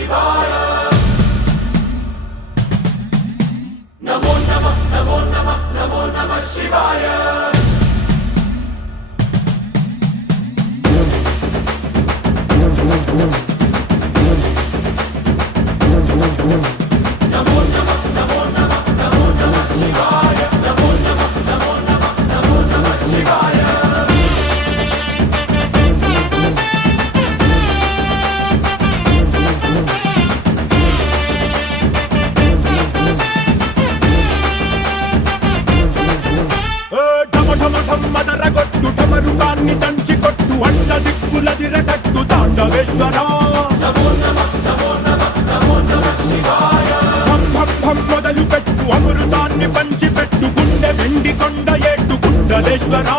శివాయ నమో నమః నమో నమః నమో నమః శివాయ నమో నమః నమో నమః నమో నమః శివాయ నమో నమః నమో నమః నమో నమః శివాయ మదరగొట్టు ఠమరుకాన్ని దంచి కొట్టు అండ దిక్కులదిరగట్టు తాండవేశ్వరా నమో నమః నమో నమః నమో నమః శివాయ భం భం భం మొదలు పెట్టు అమృతాన్ని పంచిపెట్టు గుండె వెండి కొండ ఏట్టు కుండలేశ్వరా